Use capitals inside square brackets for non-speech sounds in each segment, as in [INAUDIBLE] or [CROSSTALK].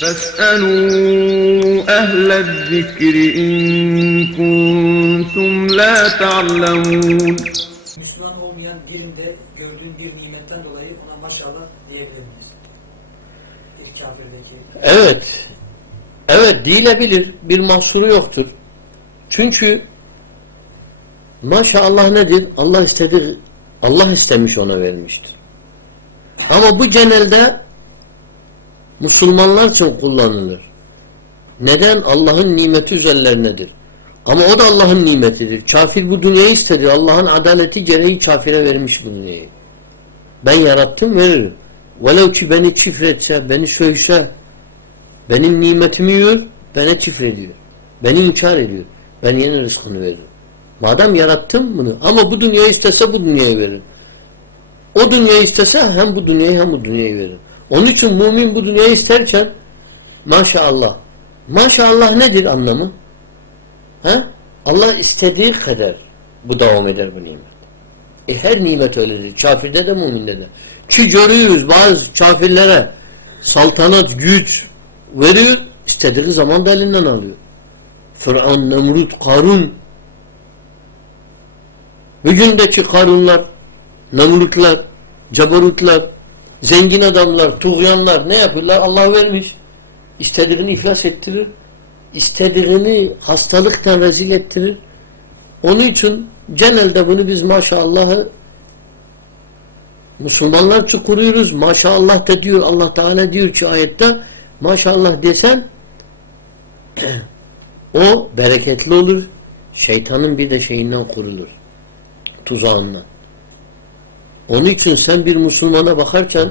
فاسألوا أهل الذكر إن كنتم لا تعلمون Müslüman olmayan birinde gördüğün bir nimetten dolayı ona maşallah diyebilir miyiz? Bir kafirdeki Evet. Evet değilebilir. Bir mahsuru yoktur. Çünkü maşallah nedir? Allah istedi, Allah istemiş ona vermiştir. Ama bu genelde Müslümanlar için kullanılır. Neden? Allah'ın nimeti üzerlerinedir. Ama o da Allah'ın nimetidir. Kafir bu dünyayı istedi. Allah'ın adaleti gereği kafire vermiş bu dünyayı. Ben yarattım veririm. Velev ki beni çifretse, beni sövse, benim nimetimi yiyor, bana çifrediyor. Beni inkar ediyor. Ben yeni rızkını veririm. Madem yarattım bunu ama bu dünyayı istese bu dünyayı veririm. O dünyayı istese hem bu dünyayı hem bu dünyayı verir. Onun için mümin bu dünyayı isterken maşallah. Maşallah nedir anlamı? He? Allah istediği kadar bu devam eder bu nimet. E her nimet öyledir. Kafirde de müminde de. Ki görüyoruz bazı kafirlere saltanat, güç veriyor. istediği zaman da elinden alıyor. Fıraun, Nemrut, Karun bugündeki Karunlar, Nemrutlar, Cabarutlar, zengin adamlar, tuğyanlar ne yapıyorlar? Allah vermiş. İstediğini iflas ettirir. İstediğini hastalıktan rezil ettirir. Onun için genelde bunu biz maşallahı Müslümanlar için kuruyoruz. Maşallah da diyor Allah Teala diyor ki ayette maşallah desen [CLEARS THROAT] o bereketli olur. Şeytanın bir de şeyinden kurulur. Tuzağından. Onun için sen bir Müslümana bakarken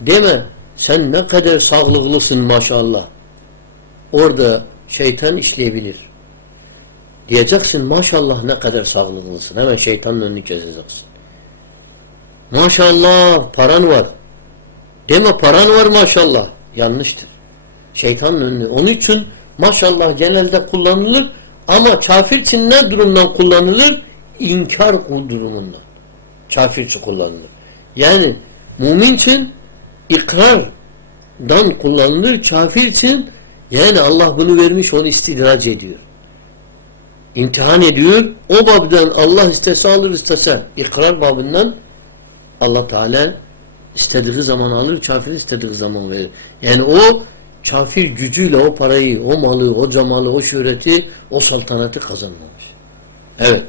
deme sen ne kadar sağlıklısın maşallah. Orada şeytan işleyebilir. Diyeceksin maşallah ne kadar sağlıklısın. Hemen şeytanın önünü keseceksin. Maşallah paran var. Deme paran var maşallah. Yanlıştır. Şeytanın önünü. Onun için maşallah genelde kullanılır ama kafir için ne durumdan kullanılır? İnkar durumundan. Kafir için kullanılır. Yani mümin için ikrardan kullanılır. Kafir için yani Allah bunu vermiş onu istidrac ediyor. İmtihan ediyor. O babdan Allah istese alır istese. ikrar babından Allah Teala istediği zaman alır, kafir istediği zaman verir. Yani o kafir gücüyle o parayı, o malı, o cemalı, o şöhreti, o saltanatı kazanmamış. Evet.